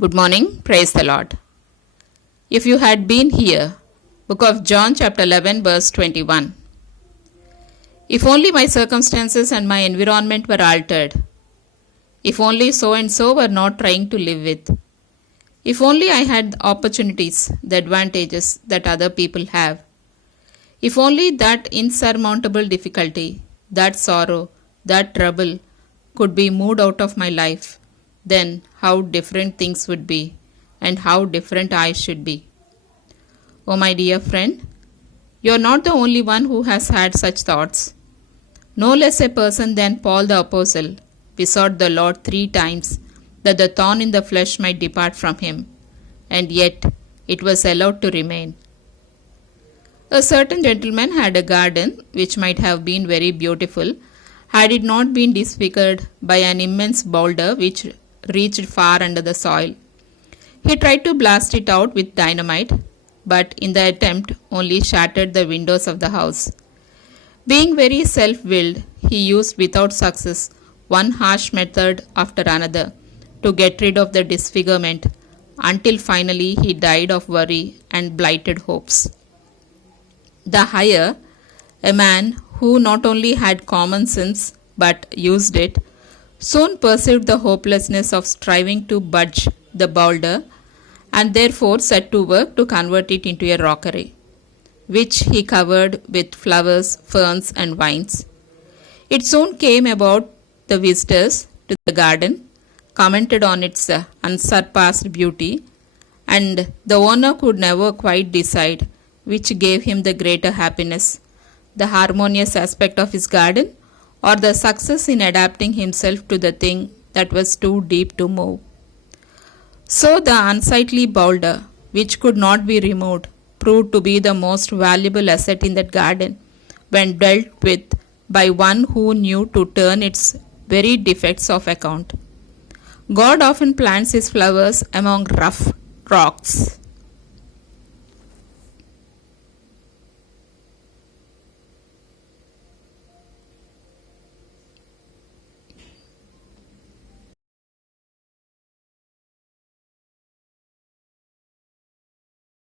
Good morning, praise the Lord. If you had been here, Book of John chapter 11 verse 21. If only my circumstances and my environment were altered. If only so and so were not trying to live with. If only I had the opportunities, the advantages that other people have. If only that insurmountable difficulty, that sorrow, that trouble could be moved out of my life, then how different things would be and how different I should be. Oh, my dear friend, you are not the only one who has had such thoughts. No less a person than Paul the Apostle besought the Lord 3 times that the thorn in the flesh might depart from him, and yet it was allowed to remain. A certain gentleman had a garden which might have been very beautiful had it not been disfigured by an immense boulder which reached far under the soil. He tried to blast it out with dynamite, but in the attempt only shattered the windows of the house. Being very self-willed, he used without success one harsh method after another to get rid of the disfigurement until finally he died of worry and blighted hopes. The higher, a man who not only had common sense but used it, soon perceived the hopelessness of striving to budge the boulder and therefore set to work to convert it into a rockery, which he covered with flowers, ferns, and vines. It soon came about the visitors to the garden commented on its unsurpassed beauty, and the owner could never quite decide which gave him the greater happiness, the harmonious aspect of his garden or the success in adapting himself to the thing that was too deep to move. So the unsightly boulder, which could not be removed, proved to be the most valuable asset in that garden when dealt with by one who knew to turn its very defects of account. God often plants his flowers among rough rocks.